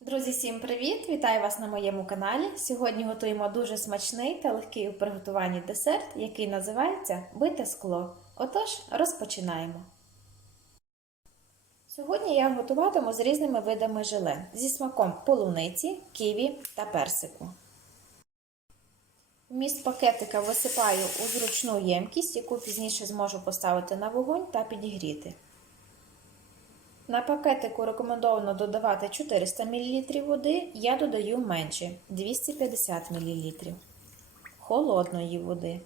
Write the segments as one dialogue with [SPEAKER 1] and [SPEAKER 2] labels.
[SPEAKER 1] Друзі, всім привіт! Вітаю вас на моєму каналі. Сьогодні готуємо дуже смачний та легкий у приготуванні десерт, який називається бите скло. Отож, розпочинаємо. Сьогодні я готуватиму з різними видами желе зі смаком полуниці, ківі та персику. Вміст пакетика висипаю у зручну ємкість, яку пізніше зможу поставити на вогонь та підігріти. На пакетику рекомендовано додавати 400 мл води, я додаю менше 250 мл холодної води.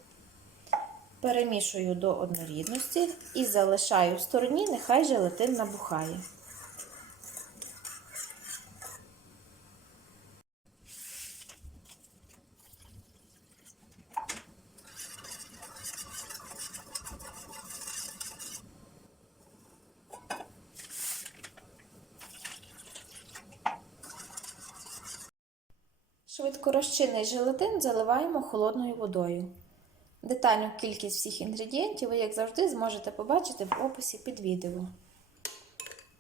[SPEAKER 1] Перемішую до однорідності і залишаю в стороні, нехай желатин набухає. Швидкорозчинний желатин заливаємо холодною водою. Детальну кількість всіх інгредієнтів ви, як завжди, зможете побачити в описі під відео.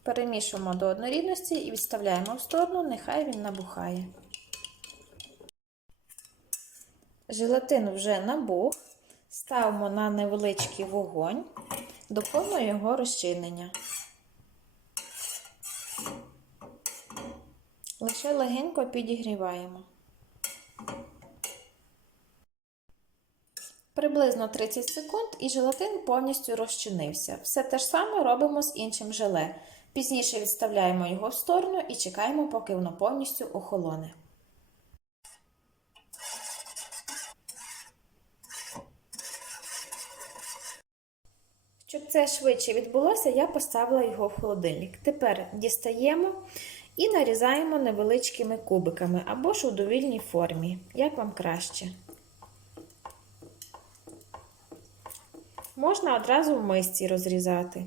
[SPEAKER 1] Перемішуємо до однорідності і відставляємо в сторону, нехай він набухає. Желатин вже набух. Ставимо на невеличкий вогонь до його розчинення. Лише легенько підігріваємо. Приблизно 30 секунд і желатин повністю розчинився. Все те ж саме робимо з іншим желе. Пізніше відставляємо його в сторону і чекаємо, поки воно повністю охолоне. Щоб це швидше відбулося, я поставила його в холодильник. Тепер дістаємо і нарізаємо невеличкими кубиками або ж у довільній формі, як вам краще. Можна одразу в мисці розрізати.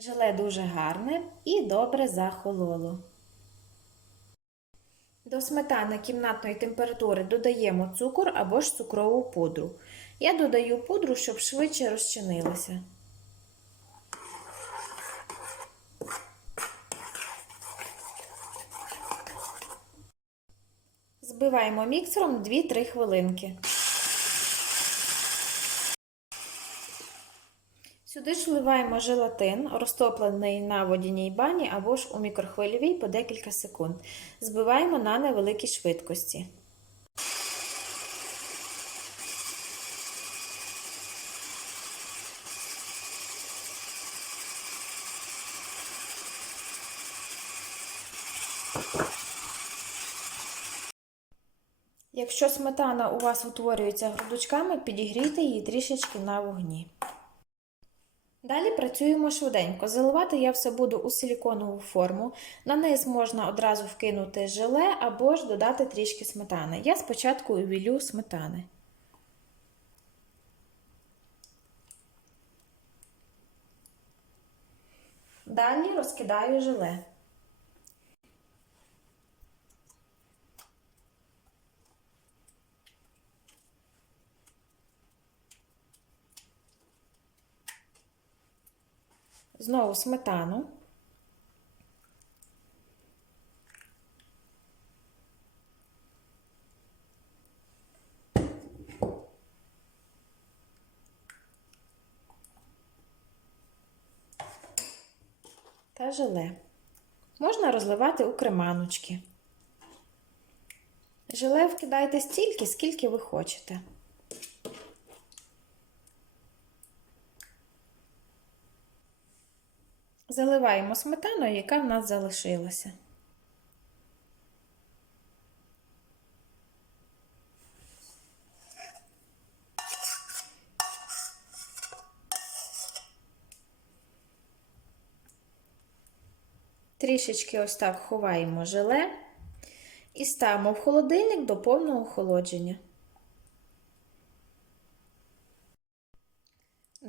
[SPEAKER 1] Желе дуже гарне і добре захололо. До сметани кімнатної температури додаємо цукор або ж цукрову пудру. Я додаю пудру, щоб швидше розчинилося. Збиваємо міксером 2-3 хвилинки. Сюди ж вливаємо желатин, розтоплений на водяній бані або ж у мікрохвильовій по декілька секунд. Збиваємо на невеликій швидкості. Якщо сметана у вас утворюється грудочками, підігрійте її трішечки на вогні. Далі працюємо швиденько. Заливати я все буду у силіконову форму. На низ можна одразу вкинути желе або ж додати трішки сметани. Я спочатку увілю сметани. Далі розкидаю желе. Знову сметану. Та желе. Можна розливати у креманочки. Желе вкидайте стільки, скільки ви хочете. Заливаємо сметаною, яка в нас залишилася. Трішечки ось так ховаємо желе і ставимо в холодильник до повного охолодження.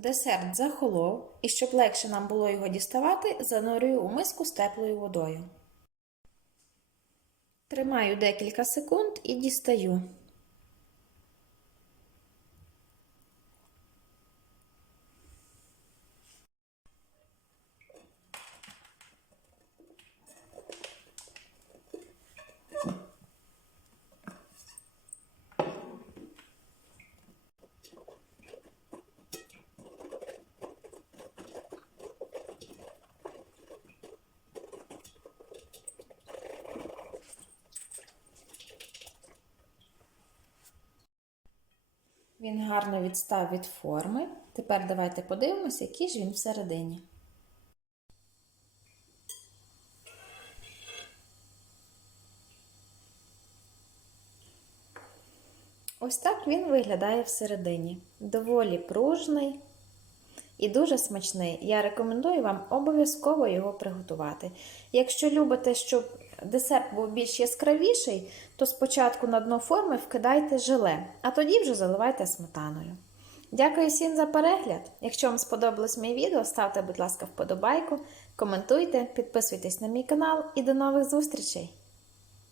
[SPEAKER 1] Десерт захолов, і щоб легше нам було його діставати, занурюю у миску з теплою водою. Тримаю декілька секунд і дістаю. Він гарно відстав від форми. Тепер давайте подивимося, який ж він всередині. Ось так він виглядає всередині. Доволі пружний і дуже смачний. Я рекомендую вам обов'язково його приготувати. Якщо любите, щоб десерт був більш яскравіший, то спочатку на дно форми вкидайте желе, а тоді вже заливайте сметаною. Дякую всім за перегляд. Якщо вам сподобалось моє відео, ставте, будь ласка, вподобайку, коментуйте, підписуйтесь на мій канал і до нових зустрічей!